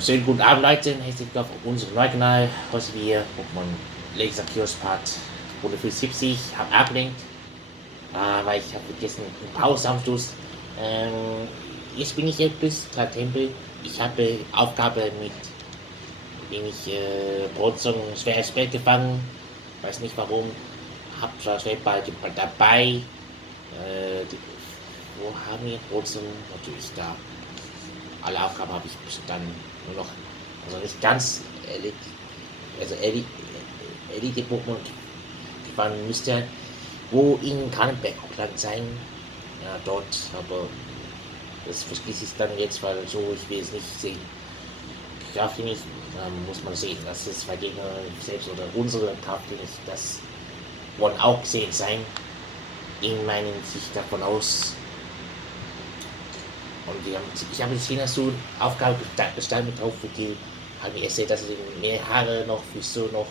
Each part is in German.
Schönen guten Abend, Leute. Herzlich willkommen auf unserem neuen Kanal. Heute wir Pokémon Laser Kiosk Part Runde 75. Hab abgelenkt, weil ich habe vergessen, einen Pause am Schluss. Jetzt bin ich jetzt bis Tempel. Ich habe Aufgabe mit, bin ich Bronzong schweres Bett gefangen. Weiß nicht warum. Hab zwar Schwerball dabei. Die, wo haben wir Bronzong? Natürlich da. Alle Aufgaben habe ich dann nur noch, also nicht ganz erledigt, also Elite-Pokémon gefangen müsste, wo in Kannenberg-Land sein, ja, dort, aber das vergesse ich dann jetzt, weil so, ich will es nicht sehen. Kraft nicht, muss man sehen, dass es bei Gegner selbst oder unsere Kraft nicht, das wollen auch gesehen sein, in meinen Sicht davon aus. Und ich habe gesehen, dass du Aufgabe Bestand mit drauf, die haben mir erzählt, dass es mehr Haare noch, wieso noch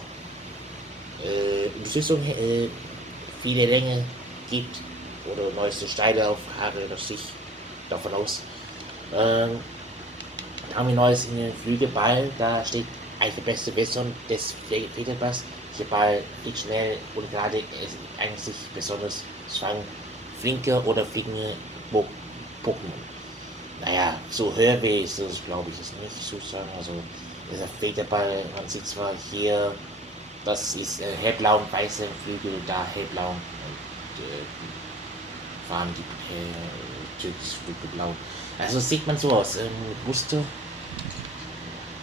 Unterstützung, viele Länge gibt oder neueste Steine auf Haare oder sich davon aus. Da haben wir neues in den Flügelball, da steht eigentlich die beste Version des Federballs. Der Ball fliegt schnell und gerade ist eigentlich besonders schwang, flinke oder fliegende Pokémon. Naja, so höher wie ist das, glaube ich, ist nicht zu sagen. Also, dieser Federball, man sieht zwar hier, das ist hellblau und weiße Flügel, da hellblau und Farben die dunkelblau. Also sieht man so aus. Muster,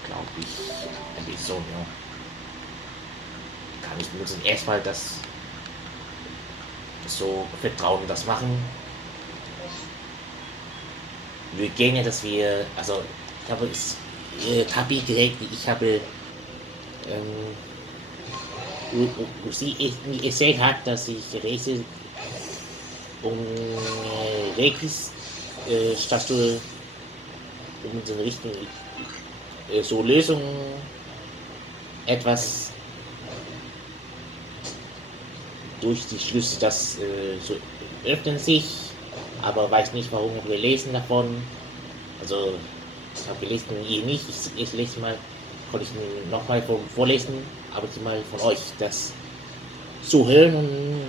glaube ich, ein bisschen so, ja. Kann ich benutzen. Erstmal das so Vertrauen das machen. Wir gehen ja, dass wir, also ich habe das Tabi-Gerät, ich habe sie erzählt hat, dass ich Rätsel um Regis Statue um unsere Richtung so Lösungen etwas durch die Schlüsse, das so öffnen sich, aber weiß nicht, warum wir lesen davon. Also ich habe gelesen, ihr nicht. Ich lese mal, konnte ich nochmal vorlesen, aber ich mal von euch das zuhören und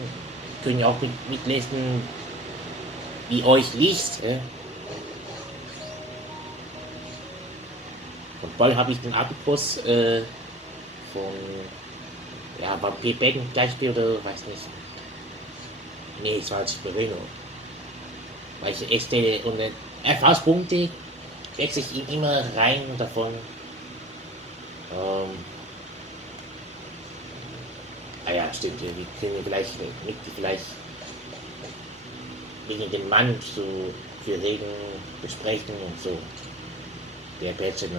können ja auch mitlesen, wie euch liest. Von Ball habe ich den Abikurs von ja, Vampir-Becken Beispiel oder weiß nicht. Nee, es war Spirino. Weil ich erste und Erfahrungspunkte wechsle ich ihn immer rein und davon. Ja, stimmt, wir können vielleicht wegen dem Mann so für reden, besprechen und so. Der Pärchen,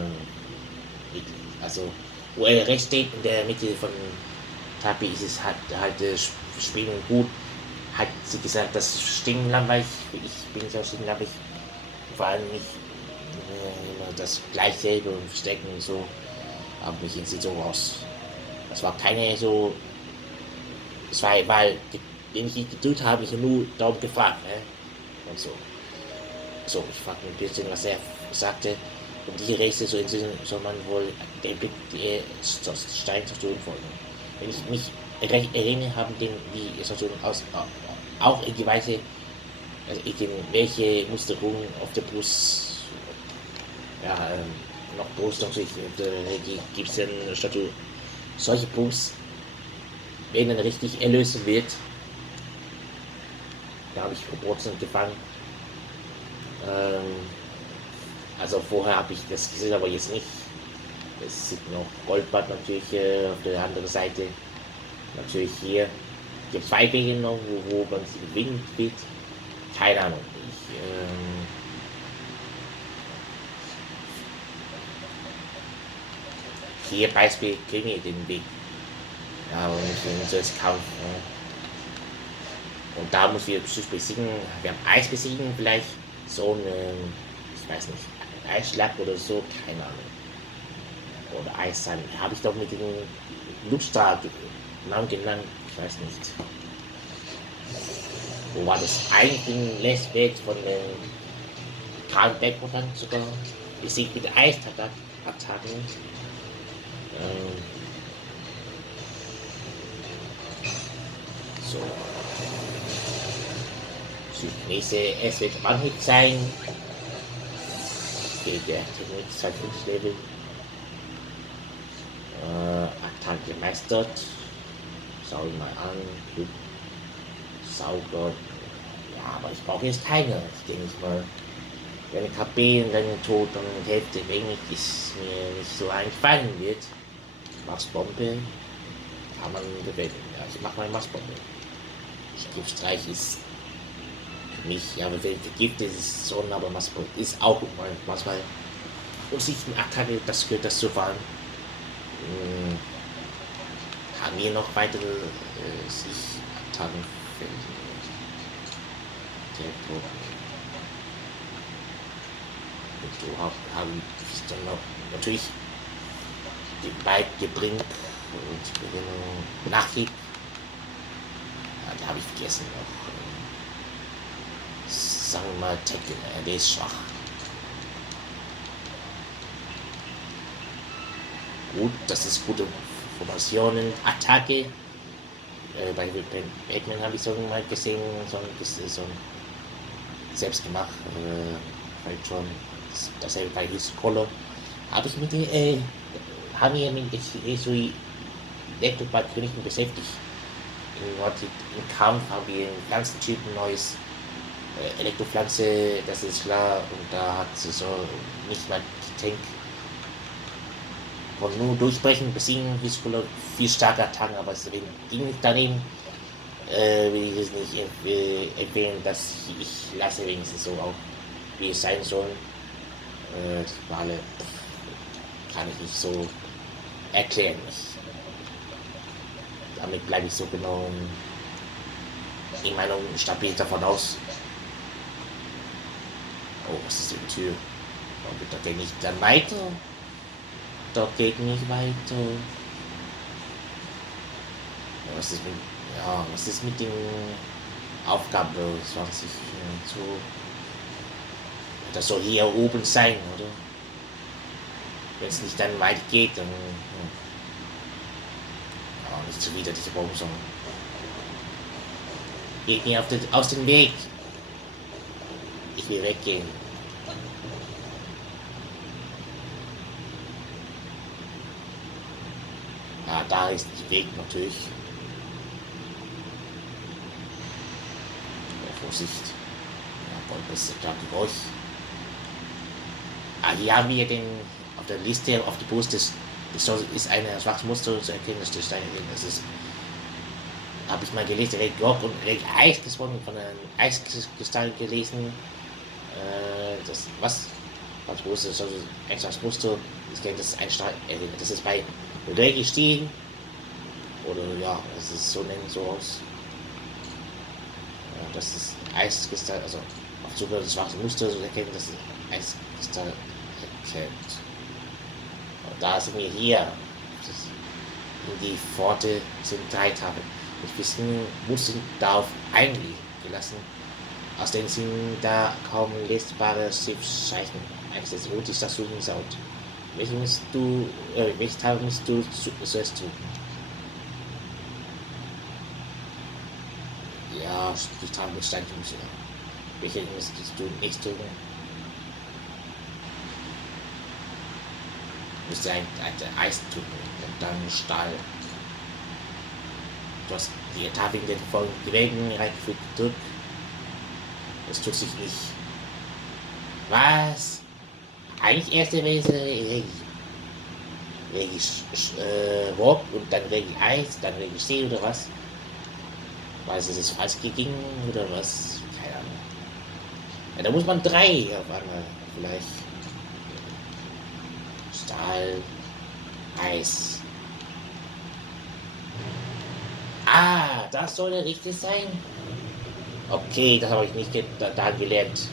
also wo er rechts steht in der Mitte von Tapi ist es halt spielen gut. Hat sie gesagt, das stinkt langweilig. Ich bin so stinkt vor allem nicht immer das gleiche und verstecken und so. Aber mich sieht so aus. Das war keine so. Es war, weil den ich nicht gedrückt habe, ich nur darum gefragt. Ne? Und so. So, ich fragte ein bisschen, was er sagte. Und die Rätsel so in Sinne soll man wohl der Stein zerstören folgen. Wenn ich mich recht erinnere, haben die Stationen auch in die Weise, also welche Musterungen auf der Brust, ja, noch Brust natürlich, gibt es eine Statue. Solche Brust, wenn dann richtig erlösen wird, da habe ich Proportionen gefangen. Also vorher habe ich das gesehen, aber jetzt nicht. Es sieht noch Goldbad natürlich auf der anderen Seite. Natürlich hier. Es gibt zwei Wege noch, wo man sich bewegen wird. Keine Ahnung. Hier Beispiel kriegen wir den Weg. Ja, und für unser Kampf. Und da muss wir besiegen. Wir haben Eis besiegen vielleicht. So eine, ich weiß nicht, Eisschlag oder so, keine Ahnung. Oder Eissand. Habe ich doch mit dem Lutstar Namen genannt, ich weiß nicht. Wo war das? Eigentlich ein Lessweg von dem Karl Beck oder sogar. besiegt mit Eisattacken. So. Nächste, es wird One-Hit sein. Okay, der Technik 2 Level. Attacke gemeistert. Schau ihn mal an. Gut. Sauber. Ja, aber ich brauche jetzt keine. Ich denke mal, wenn ich KP und dann tot und Hälfte wenig ist mir nicht so einfallen wird. Marsbombe kann man bewältigen. Ja, ich mache mal Marsbombe. Giftstreich ist für mich, ja, Gift ist so, aber Marsbombe ist auch manchmal Attacke, das gehört das zu fahren. Haben wir noch weitere sich Attacken finden? Tempo. Und so haben ich dann noch natürlich die beiden Brink und Nachhieb. Ja, die habe ich vergessen noch. Sagen wir mal Tekken, der ist schwach. Gut, das ist gute Formationen, Attacke. Bei Batman habe ich so mal gesehen, so ein selbstgemacht, halt schon dasselbe bei His Color. Habe ich mit den, haben wir mit Esui Elektroball Königen beschäftigt. Im Kampf haben wir einen ganzen Typen neues Elektropflanze, das ist klar, und da hat sie so nicht mal die Tank. Und nur durchbrechen, besiegen, viel stärker Attacken, aber es ging daneben, will ich es nicht empfehlen, dass ich lasse wenigstens so auch, wie es sein soll. Die Wale kann ich nicht so erklären. Damit bleibe ich so genau in meiner stabil davon aus. Oh, was ist die Tür? Oh, da geht nicht dann weiter. Da geht nicht weiter. Ja, was ist mit den Aufgaben 20 so? Das soll hier oben sein, oder? Wenn es nicht dann weit geht, dann. Oh, nicht so wieder diese Bomben. Geht mir aus dem Weg. Ich will weggehen. Ja, da ist der Weg natürlich. Ja, Vorsicht. Ja, das ist glaube ich euch. Ah, hier haben wir den auf der Liste auf die Brust ist eine schwaches Muster zu erkennen, das ist habe ich mal gelesen, Red Rock und Red Eis gesprochen, von einem Eiskristall gelesen. Das Muster, also extra Muster, ich denke, das ist ein Stahl, das ist bei Regi Stil, oder ja, das ist so nennen so aus. Das ist Eiskristall, also auf Zugang des schwarzen Musters zu erkennen, dass es Eiskristall erkennt. Und da sind wir hier. In die Pforte sind 3 Tafeln. Ich wissen, mussten darauf eingelassen. Aus denen sind da kaum lesbare Schriftzeichen. Eigentlich rot ist das Suchensaut. Welche Tafel musst du zuerst suchen? Ja, die Tafel mit Steinfuß. Welche müsstest du nicht suchen? Müsste ein Eis tun und dann Stahl. Du hast die Tafel in den vollen Gewegen reingefügt, gedrückt. Das tut sich nicht. Was? Eigentlich erste Weise Regi Rock und dann Regi Eis, dann Regi See oder was? Weiß es ist falsch gegangen oder was? Keine Ahnung. Ja, da muss man 3 auf einmal vielleicht. Stahl, Eis. Ah, das soll der richtig sein. Okay, das habe ich nicht da gelernt.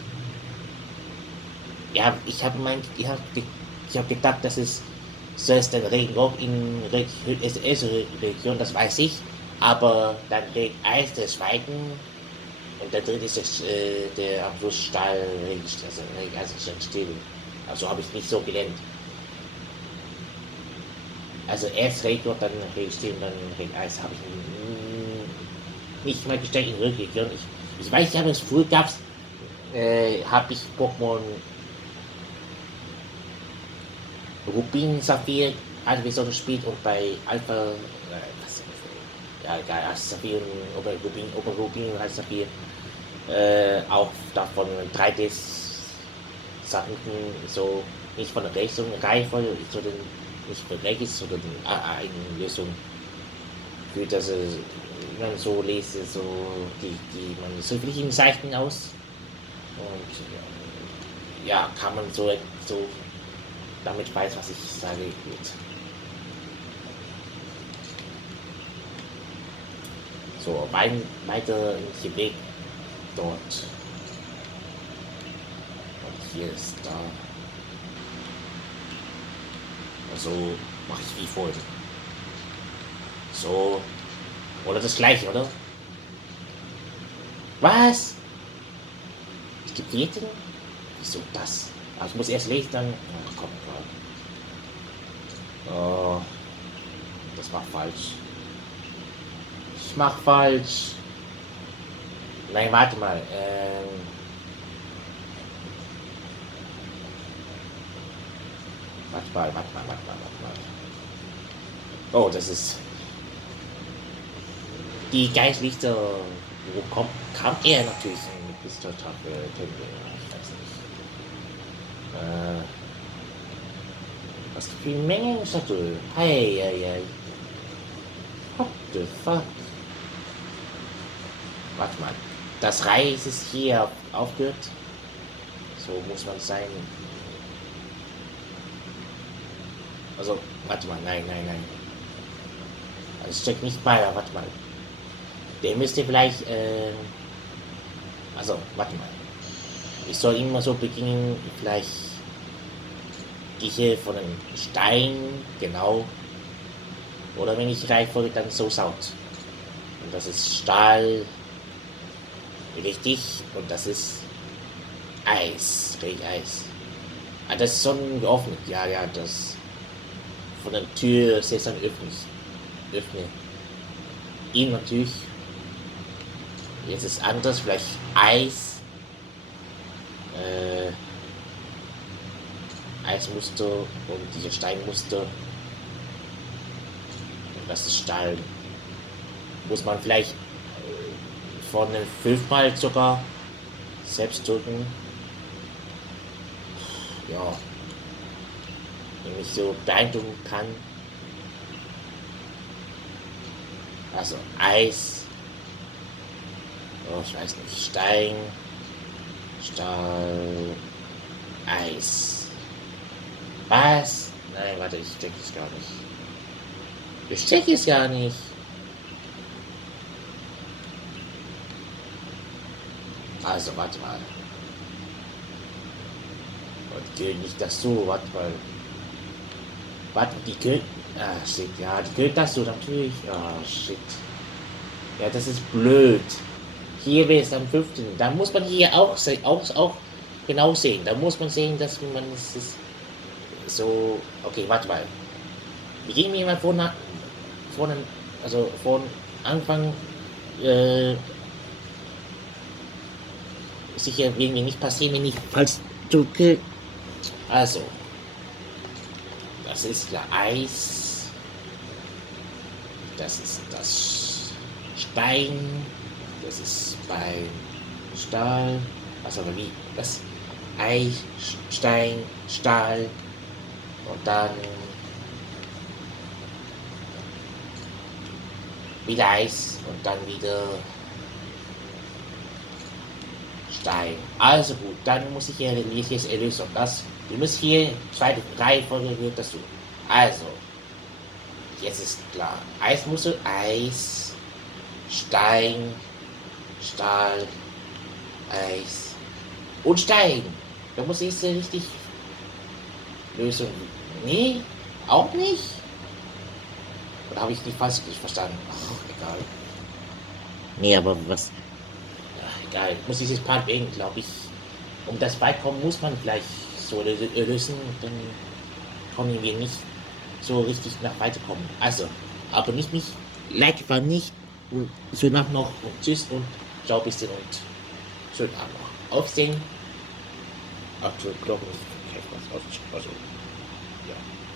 Ja, ich habe gedacht, dass es zuerst der Regenwurf in SS-Region, das weiß ich, aber dann Regen Eis der zweiten und der dritte ist der am Schluss Stahl, also Regen Eis still. Also habe ich nicht so gelernt. Also erst Regenwurf, dann Regensturm, dann Regeneis habe ich nicht mal gestellt in Rückregion. Ich weiß ja, was früher gab es, habe ich Pokémon Rubin, Saphir, Alpha gespielt und bei Alpha, was, ja egal, Saphir oder Rubin heißt Saphir, auch davon 3D-Sachen, so nicht von der Lösung, Reihenfolge, sondern nicht von Regis, sondern eine Lösung für das, man so lese, so die man so verschiedene Seiten aus und ja, kann man so damit weiß, was ich sage, gut. So, weiter im Weg dort. Und hier ist da. Also mache ich wie vorhin. So. Oder das gleiche, oder? Was? Es gibt Diäten? Wieso das? Aber ich muss erst lesen, dann. Oh, komm, oh, das war falsch. Ich mach falsch. Nein, warte mal. Warte mal. Oh, das ist. Die Geistlichter. Wo kam er natürlich mit Pistoltafel? Ich weiß nicht. Was für eine Menge Statue. Hey. What the fuck? Warte mal. Das Reis ist hier aufgehört. So muss man sein. Also, warte mal, nein. Also steckt nicht bei, warte mal. Der müsste vielleicht, also, warte mal. Ich soll immer so beginnen, vielleicht diese von einem Stein, genau. Oder wenn ich Reihenfolge dann so saut. Und das ist Stahl, richtig. Und das ist Eis, Eis. Ah, das ist schon geöffnet, ja, das von der Tür sehr dann öffne. Ihn natürlich. Jetzt ist anders, vielleicht Eis. Eismuster und diese Steinmuster. Und das ist Stahl. Muss man vielleicht von den 5-mal sogar selbst drücken. Ja. Wenn ich so beeindrucken kann. Also Eis. Oh, ich weiß nicht. Stein. Stahl. Eis. Was? Nein, warte, ich check es gar nicht. Ich check es gar nicht. Also, warte mal. Und gilt nicht das so, warte mal. Warte, die gilt. Ah, shit, ja, die gilt das so natürlich. Ah, shit. Ja, das ist blöd. Hier wäre es am 15. Da muss man hier auch genau sehen. Da muss man sehen, dass man es so. Okay, warte mal. Wir gehen hier mal von Anfang sicher irgendwie nicht passieren, wenn ich falsch drücke. Also, das ist ja Eis. Das ist das Stein. Das ist beim Stahl. Also wie das Eis, Stein, Stahl und dann wieder Eis und dann wieder Stein. Also gut, dann muss ich hier jetzt Erlösung. Wir müssen hier zweite Reihenfolge gehört dazu. Also, jetzt ist klar. Eismuschel, Eis, Stein, Stahl, Eis und Stein. Da muss ich richtig Lösung. Nee, auch nicht. Oder habe ich nicht falsch verstanden? Ach, egal. Nee, aber was? Ach, egal. Muss dieses Part wegen, glaube ich. Um das Beikommen muss man vielleicht so lösen, dann können wir nicht so richtig nach weiterkommen. Also, abonniert mich, like war nicht, und schönen Abend noch und tschüss und ciao, bis dann und schönen Abend noch. Aufsehen, Glocken, also, ja.